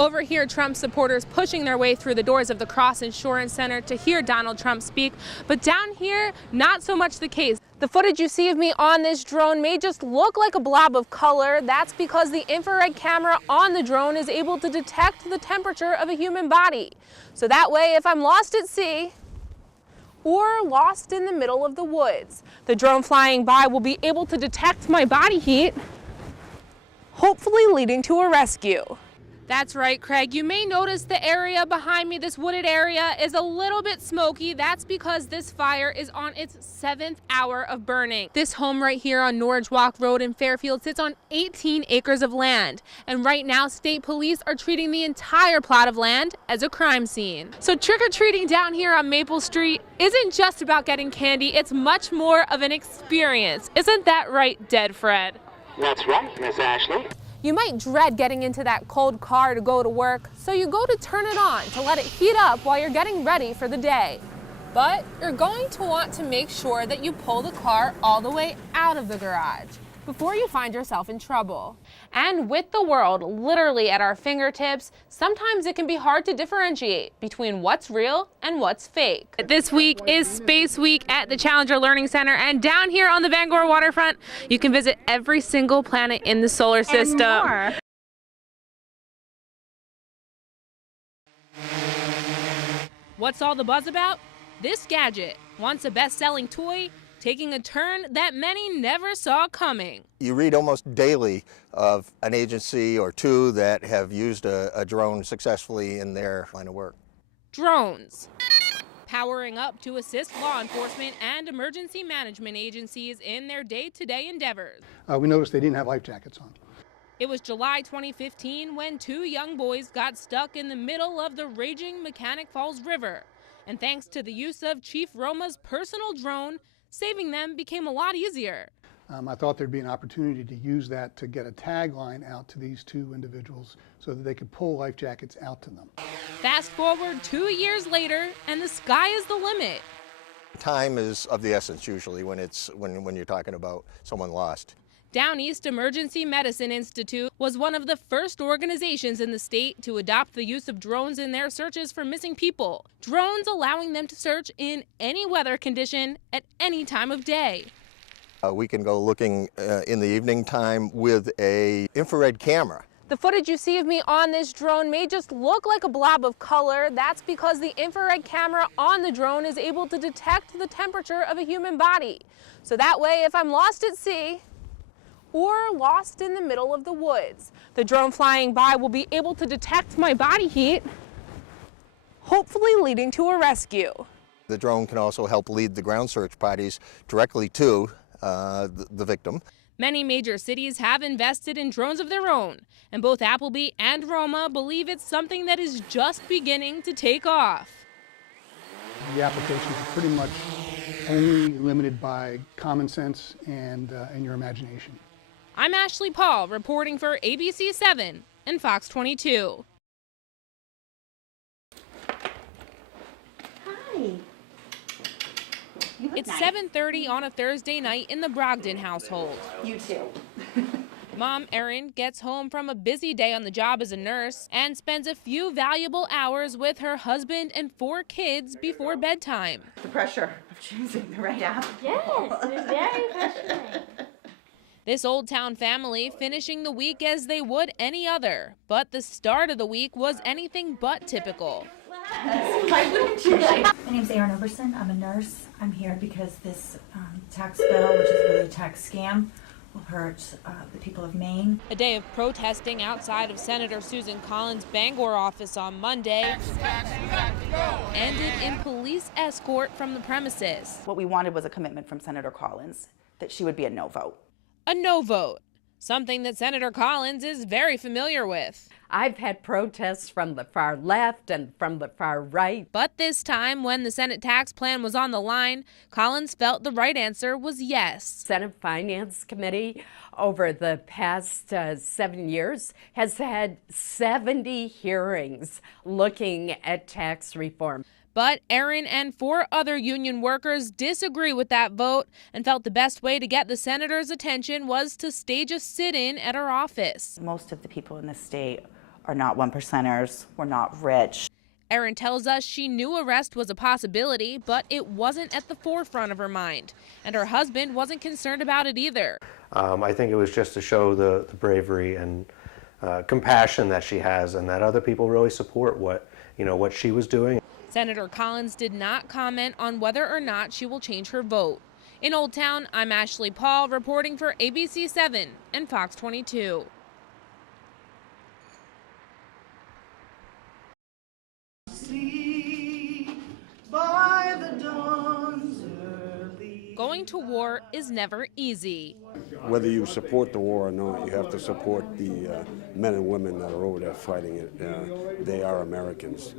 Over here, Trump supporters pushing their way through the doors of the Cross Insurance Center to hear Donald Trump speak. But down here, not so much the case. The footage you see of me on this drone may just look like a blob of color. That's because the infrared camera on the drone is able to detect the temperature of a human body. So that way, if I'm lost at sea or lost in the middle of the woods, the drone flying by will be able to detect my body heat, hopefully leading to a rescue. That's right, Craig. You may notice the area behind me, this wooded area, is a little bit smoky. That's because this fire is on its 7th hour of burning. This home right here on Norridge Walk Road in Fairfield sits on 18 acres of land. And right now, state police are treating the entire plot of land as a crime scene. So trick-or-treating down here on Maple Street isn't just about getting candy. It's much more of an experience. Isn't that right, Dead Fred? That's right, Miss Ashley. You might dread getting into that cold car to go to work, so you go to turn it on to let it heat up while you're getting ready for the day. But you're going to want to make sure that you pull the car all the way out of the garage before you find yourself in trouble. And with the world literally at our fingertips, sometimes it can be hard to differentiate between what's real and what's fake. This week is Space Week at the Challenger Learning Center, and down here on the Bangor waterfront, you can visit every single planet in the solar system. And more. What's all the buzz about? This gadget, once a best-selling toy, taking a turn that many never saw coming. You read almost daily of an agency or two that have used a drone successfully in their line of work. Drones. Powering up to assist law enforcement and emergency management agencies in their day-to-day endeavors. We noticed they didn't have life jackets on. It was July 2015 when 2 young boys got stuck in the middle of the raging Mechanic Falls River. And thanks to the use of Chief Roma's personal drone, saving them became a lot easier. I thought there'd be an opportunity to use that to get a tagline out to these 2 individuals so that they could pull life jackets out to them. Fast forward 2 years later, and the sky is the limit. Time is of the essence usually when you're talking about someone lost. Down East Emergency Medicine Institute was one of the first organizations in the state to adopt the use of drones in their searches for missing people. Drones allowing them to search in any weather condition at any time of day. We can go looking in the evening time with a infrared camera. The footage you see of me on this drone may just look like a blob of color. That's because the infrared camera on the drone is able to detect the temperature of a human body. So that way, if I'm lost at sea or lost in the middle of the woods, the drone flying by will be able to detect my body heat, hopefully leading to a rescue. The drone can also help lead the ground search parties directly to the victim. Many major cities have invested in drones of their own, and both Appleby and Roma believe it's something that is just beginning to take off. The applications are pretty much only limited by common sense and your imagination. I'm Ashley Paul, reporting for ABC 7 and Fox 22. Hi. It's 7:30 on a Thursday night in the Brogdon household. You too. Mom, Erin, gets home from a busy day on the job as a nurse and spends a few valuable hours with her husband and 4 kids before bedtime. The pressure of choosing the right apple. Yes, it's very frustrating. This Old Town family finishing the week as they would any other, but the start of the week was anything but typical. Why wouldn't you? My name's Erin Oberson. I'm a nurse. I'm here because this tax bill, which is really a tax scam, will hurt the people of Maine. A day of protesting outside of Senator Susan Collins' Bangor office on Monday ended in police escort from the premises. What we wanted was a commitment from Senator Collins that she would be a no vote. A no vote, something that Senator Collins is very familiar with. I've had protests from the far left and from the far right. But this time, when the Senate tax plan was on the line, Collins felt the right answer was yes. Senate Finance Committee over the past 7 years has had 70 hearings looking at tax reform. But Erin and 4 other union workers disagree with that vote and felt the best way to get the senator's attention was to stage a sit-in at her office. Most of the people in the state are not one percenters. We're not rich. Erin tells us she knew arrest was a possibility, but it wasn't at the forefront of her mind. And her husband wasn't concerned about it either. I think it was just to show the bravery and compassion that she has, and that other people really support what she was doing. Senator Collins did not comment on whether or not she will change her vote. In Old Town, I'm Ashley Paul reporting for ABC 7 and Fox 22. Going to war is never easy. Whether you support the war or not, you have to support the men and women that are over there fighting it. They are Americans,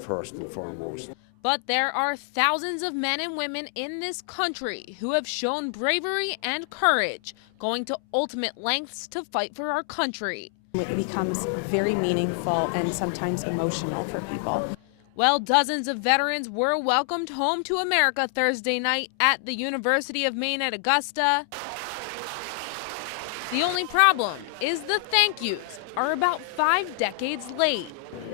first and foremost. But there are thousands of men and women in this country who have shown bravery and courage, going to ultimate lengths to fight for our country. It becomes very meaningful and sometimes emotional for people. Well, dozens of veterans were welcomed home to America Thursday night at the University of Maine at Augusta. The only problem is the thank yous are about 5 decades late.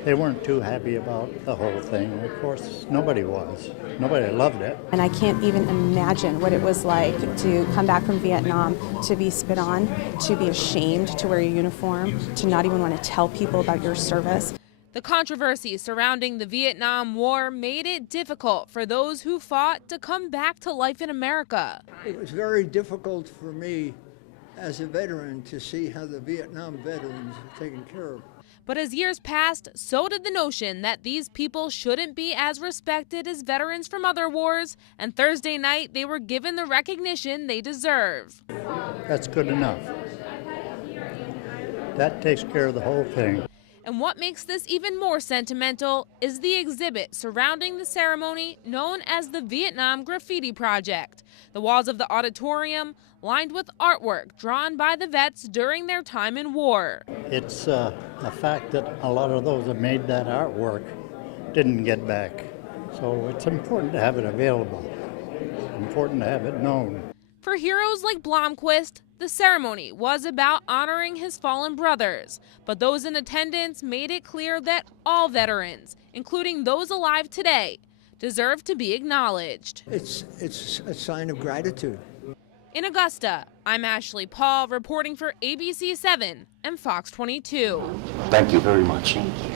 They weren't too happy about the whole thing. Of course, nobody was. Nobody loved it. And I can't even imagine what it was like to come back from Vietnam, to be spit on, to be ashamed to wear a uniform, to not even want to tell people about your service. The controversy surrounding the Vietnam War made it difficult for those who fought to come back to life in America. It was very difficult for me as a veteran to see how the Vietnam veterans were taken care of. But as years passed, so did the notion that these people shouldn't be as respected as veterans from other wars, and Thursday night they were given the recognition they deserve. That's good enough. That takes care of the whole thing. And what makes this even more sentimental is the exhibit surrounding the ceremony known as the Vietnam Graffiti Project. The walls of the auditorium lined with artwork drawn by the vets during their time in war. It's a fact that a lot of those that made that artwork didn't get back. So it's important to have it available, important to have it known. For heroes like Blomquist, the ceremony was about honoring his fallen brothers, but those in attendance made it clear that all veterans, including those alive today, deserve to be acknowledged. It's a sign of gratitude. In Augusta, I'm Ashley Paul reporting for ABC 7 and Fox 22. Thank you very much. Thank you.